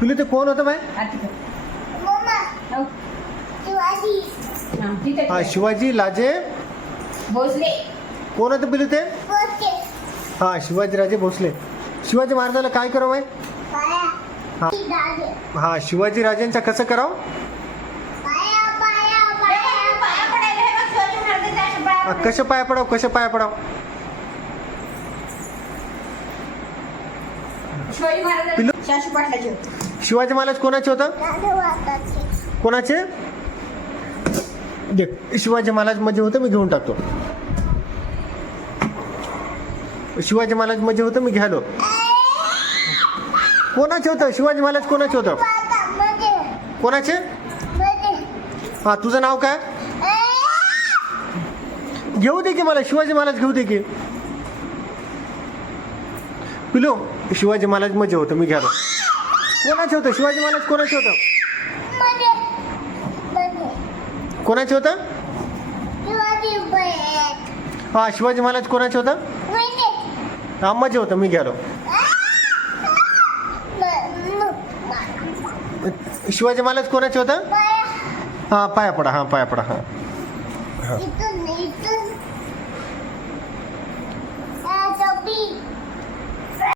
तुला ते कोण होत बाय हा शिवाजी लाजे भोसले कोण होत पिलू ते हा शिवाजी राजे भोसले शिवाजी महाराजाला काय करू बाय हा शिवाजी राजेंचा कसं कराव कसं पाया पडाव कसं पाया पडाव शिवाजी महाराज शिवाजी महाराज कोणाचे होत कोणाचे शिवाजी महाराज मध्ये होत मी घेऊन टाकतो शिवाजी महाराज मध्ये होत मी घ्यालो कोणाचे होत शिवाजी महाराज कोणाचे होत कोणाचे हा तुझं नाव काय घेऊ दे की मला शिवाजी महाराज घेऊ दे की लो शिवाजी महाराज मजे होतं मी घ्यालो कोणाचे होतं शिवाजी महाराज कोणाचे होतं कोणाच होत हा शिवाजी महाराज कोणाचं होत हा मजा होत मी गेलो शिवाजी महाराज कोणाचं होत हा पायापडा हा पायापडा हा